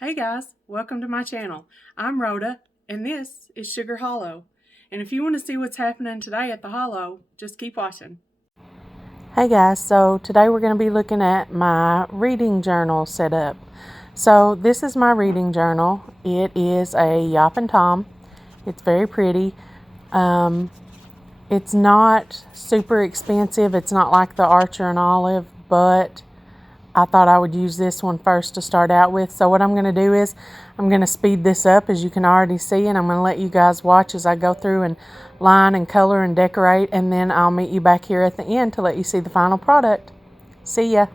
Hey guys, welcome to my channel. I'm Rhoda and this is Sugar Hollow. And if you want to see what's happening today at the Hollow, just keep watching. Hey guys, so today we're going to be looking at my reading journal setup. So this is my reading journal. It is a Yop and Tom. It's very pretty. It's not super expensive. It's not like the Archer and Olive, but I thought I would use this one first to start out with. So what I'm going to do is I'm going to speed this up, as you can already see, and I'm going to let you guys watch as I go through and line and color and decorate, and then I'll meet you back here at the end to let you see the final product. See ya.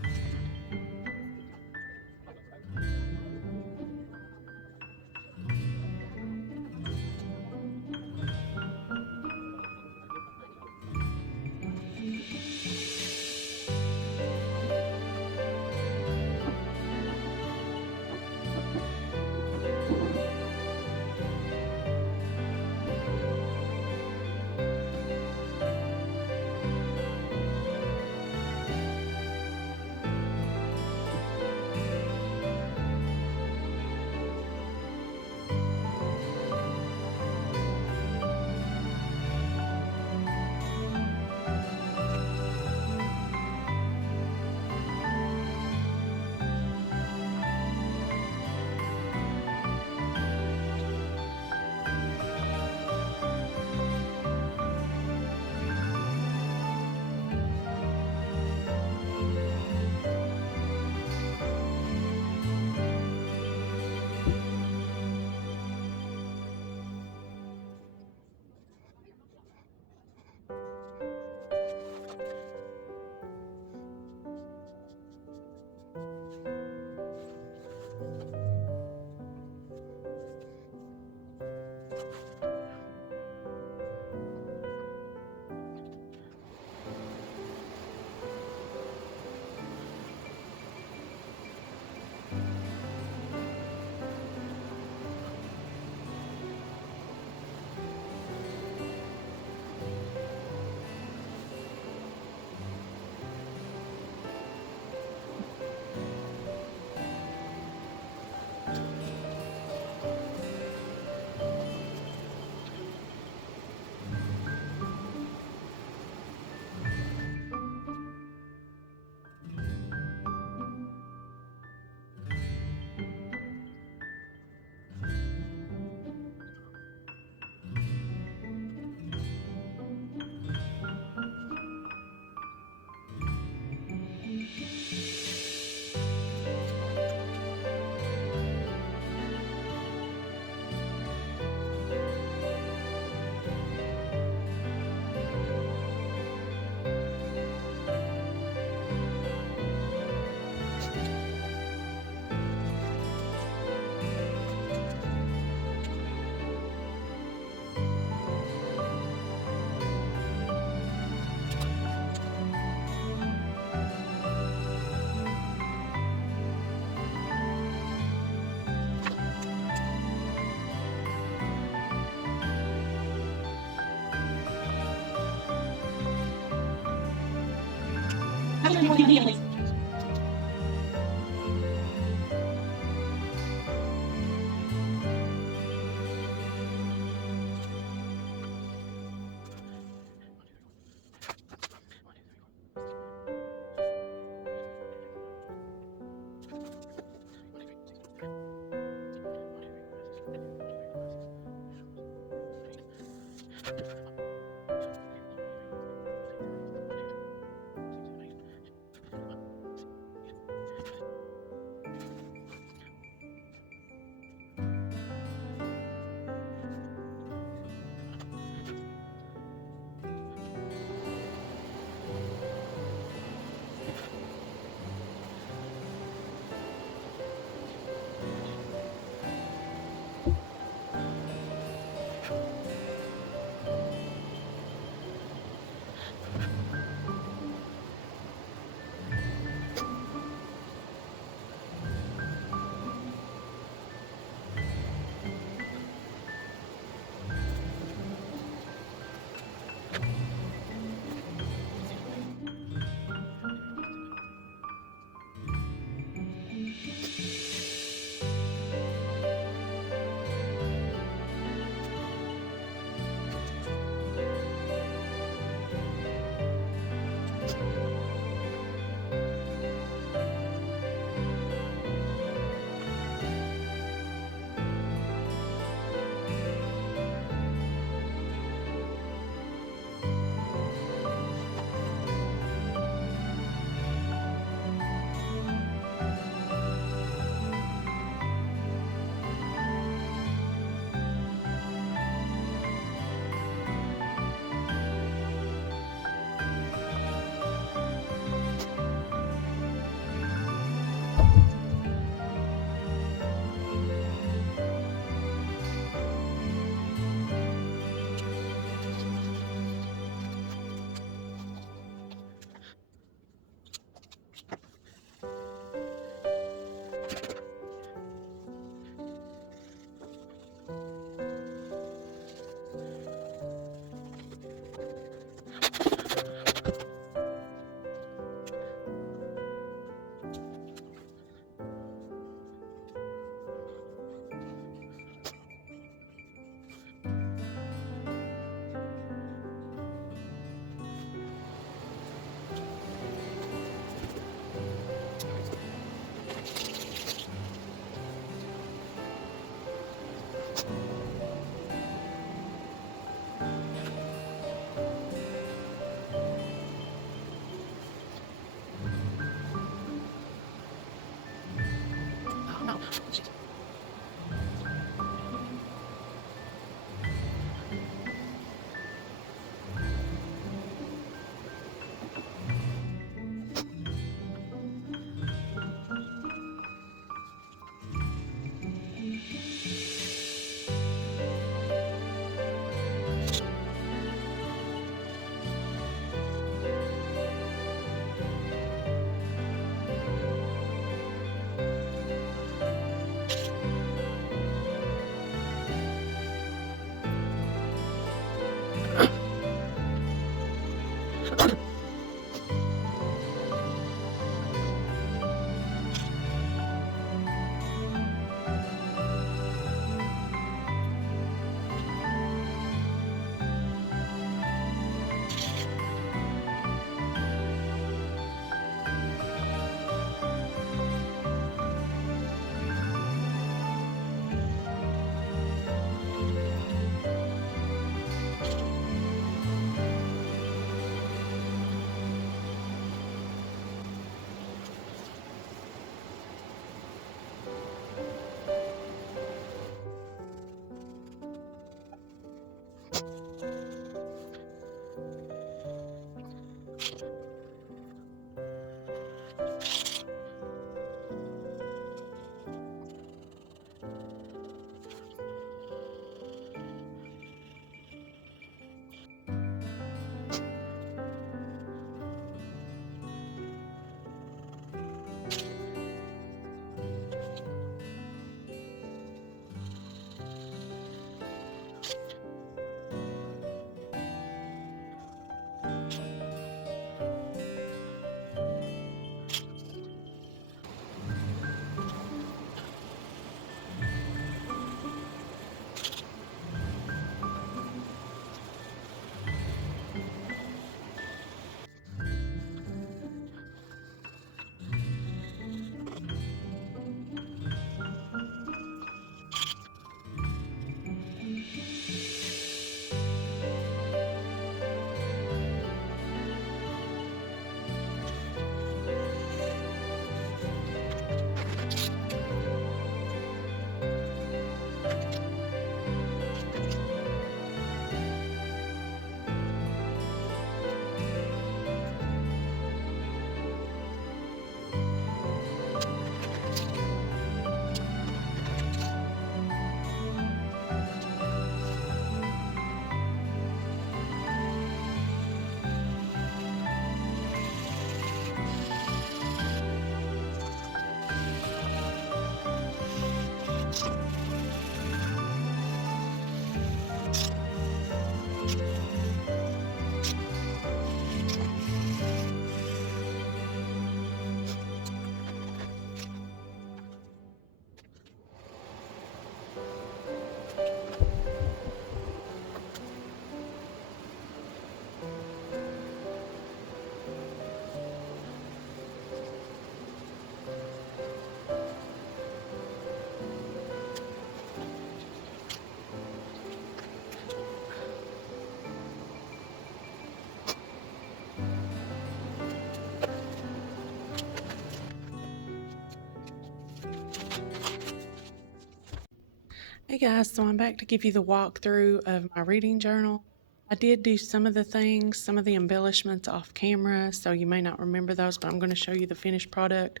Hey guys, so I'm back to give you the walkthrough of my reading journal. I did do some of the things, some of the embellishments off camera, so you may not remember those, but I'm going to show you the finished product.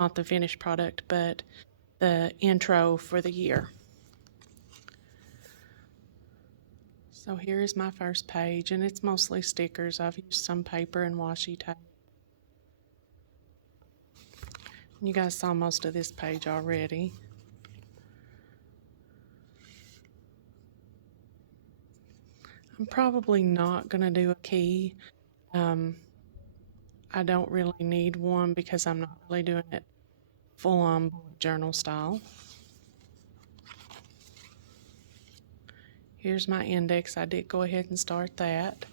Not the finished product, but the intro for the year. So here is my first page, and it's mostly stickers. I've used some paper and washi tape. You guys saw most of this page already. I'm probably not going to do a key. I don't really need one because I'm not really doing it full-on journal style. Here's my index. I did go ahead and start that.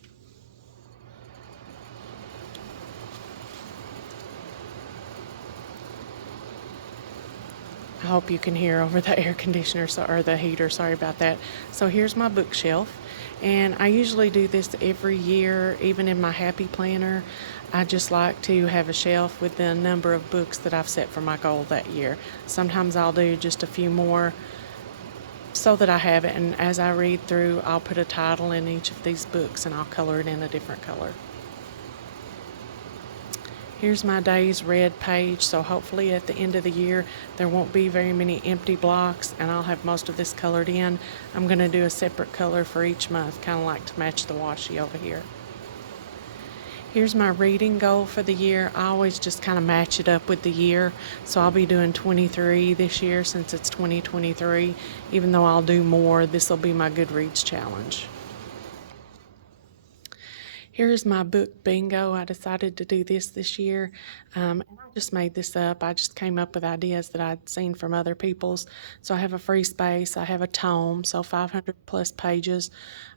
I hope you can hear over the air conditioner or the heater, sorry about that. So here's my bookshelf, and I usually do this every year, even in my happy planner. I just like to have a shelf with the number of books that I've set for my goal that year. Sometimes I'll do just a few more so that I have it, and as I read through, I'll put a title in each of these books and I'll color it in a different color. Here's my days read page, so hopefully at the end of the year there won't be very many empty blocks and I'll have most of this colored in. I'm going to do a separate color for each month, kind of like to match the washi over here. Here's my reading goal for the year. I always just kind of match it up with the year, so I'll be doing 23 this year since it's 2023. Even though I'll do more, this will be my Goodreads challenge. Here's my book bingo. I decided to do this year, and I just made this up. I just came up with ideas that I'd seen from other people's. So I have a free space. I have a tome, so 500 plus pages.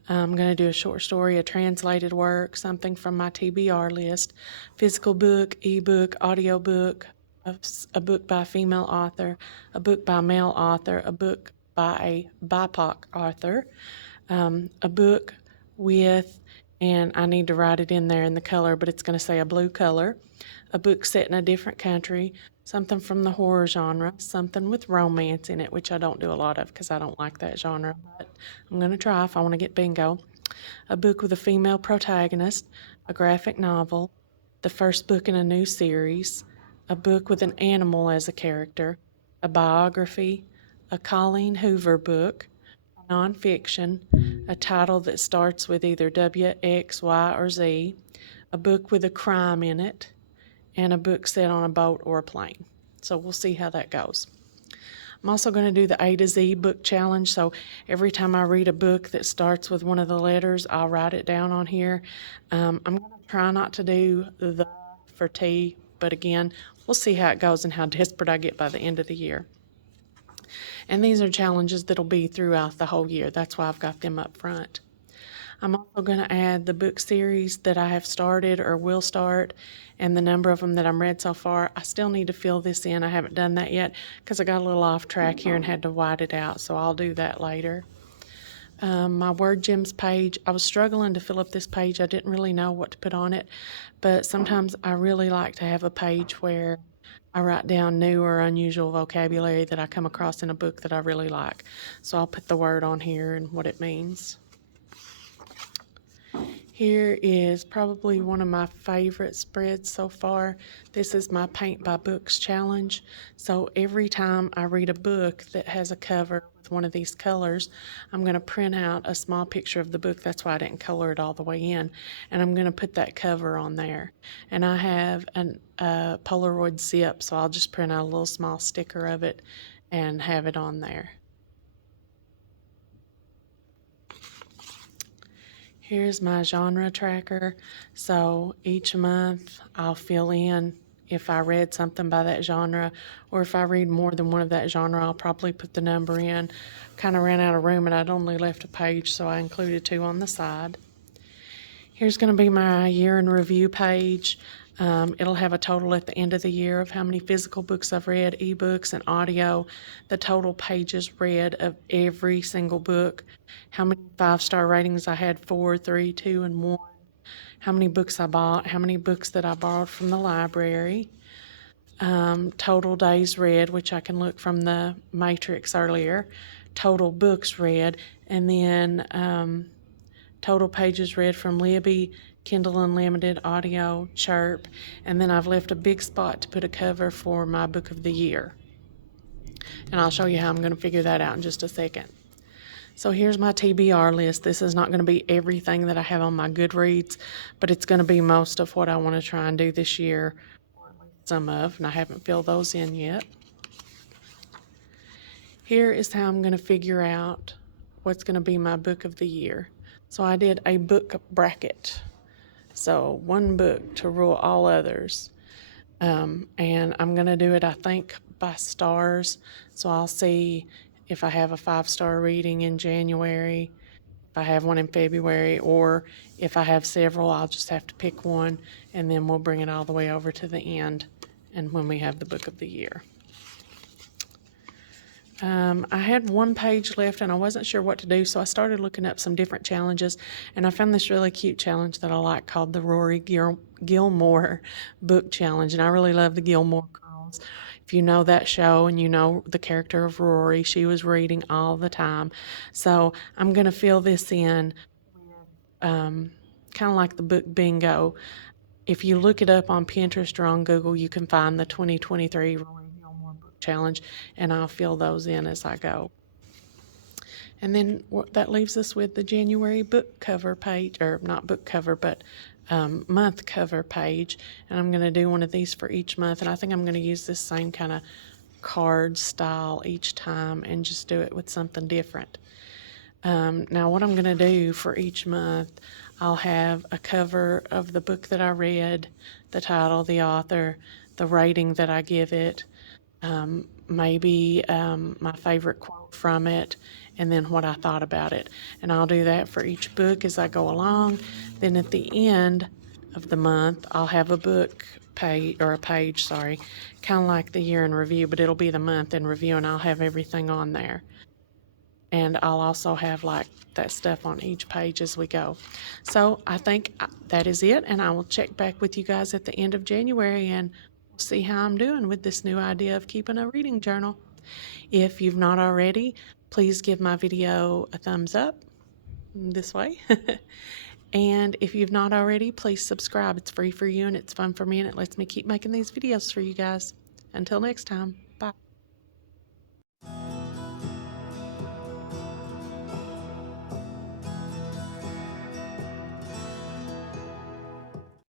I'm going to do a short story, a translated work, something from my TBR list, physical book, ebook, audio book, a book by a female author, a book by a male author, a book by a BIPOC author, a book with, and I need to write it in there in the color, but it's going to say a blue color, a book set in a different country, something from the horror genre, something with romance in it, which I don't do a lot of because I don't like that genre, but I'm going to try if I want to get bingo, a book with a female protagonist, a graphic novel, the first book in a new series, a book with an animal as a character, a biography, a Colleen Hoover book, nonfiction, a title that starts with either W, X, Y, or Z, a book with a crime in it, and a book set on a boat or a plane. So we'll see how that goes. I'm also going to do the A to Z book challenge. So every time I read a book that starts with one of the letters, I'll write it down on here. I'm going to try not to do the for T, but again, we'll see how it goes and how desperate I get by the end of the year. And these are challenges that'll be throughout the whole year. That's why I've got them up front. I'm also going to add the book series that I have started or will start and the number of them that I'm read so far. I still need to fill this in. I haven't done that yet because I got a little off track here and had to white it out, so I'll do that later. My Word Gems page, I was struggling to fill up this page. I didn't really know what to put on it, but sometimes I really like to have a page where I write down new or unusual vocabulary that I come across in a book that I really like. So I'll put the word on here and what it means. Here is probably one of my favorite spreads so far. This is my Paint by Books challenge. So every time I read a book that has a cover with one of these colors, I'm going to print out a small picture of the book. That's why I didn't color it all the way in. And I'm going to put that cover on there. And I have a Polaroid zip, so I'll just print out a little small sticker of it and have it on there. Here's my genre tracker. So each month I'll fill in if I read something by that genre, or if I read more than one of that genre, I'll probably put the number in. Kind of ran out of room and I'd only left a page, so I included 2 on the side. Here's going to be my year in review page. It'll have a total at the end of the year of how many physical books I've read, ebooks, and audio, the total pages read of every single book, how many 5-star ratings I had, 4, 3, 2, and 1, how many books I bought, how many books that I borrowed from the library, total days read, which I can look from the matrix earlier, total books read, and then total pages read from Libby, Kindle Unlimited, Audio, Chirp, and then I've left a big spot to put a cover for my book of the year. And I'll show you how I'm going to figure that out in just a second. So here's my TBR list. This is not going to be everything that I have on my Goodreads, but it's going to be most of what I want to try and do this year, or at least some of, and I haven't filled those in yet. Here is how I'm going to figure out what's going to be my book of the year. So I did a book bracket. So 1 book to rule all others. And I'm going to do it, I think, by stars. So I'll see if I have a 5-star reading in January, if I have one in February, or if I have several, I'll just have to pick one, and then we'll bring it all the way over to the end and when we have the book of the year. I had 1 page left and I wasn't sure what to do, so I started looking up some different challenges, and I found this really cute challenge that I like called the Rory Gilmore Book Challenge, and I really love the Gilmore Girls. If you know that show and you know the character of Rory, she was reading all the time. So I'm going to fill this in kind of like the book bingo. If you look it up on Pinterest or on Google, you can find the 2023 Rory Gilmore Book Challenge, and I'll fill those in as I go. And then that leaves us with the January book cover page, or not book cover, but month cover page. And I'm going to do one of these for each month, and I think I'm going to use this same kind of card style each time and just do it with something different. Now what I'm going to do for each month, I'll have a cover of the book that I read, the title, the author, the rating that I give it, maybe my favorite quote from it, and then what I thought about it. And I'll do that for each book as I go along. Then at the end of the month, I'll have a book page, or a page, sorry, kind of like the year in review, but it'll be the month in review, and I'll have everything on there. And I'll also have like that stuff on each page as we go. So I think that is it, and I will check back with you guys at the end of January and we'll see how I'm doing with this new idea of keeping a reading journal. If you've not already, please give my video a thumbs up this way. And if you've not already, please subscribe. It's free for you and it's fun for me, and it lets me keep making these videos for you guys. Until next time.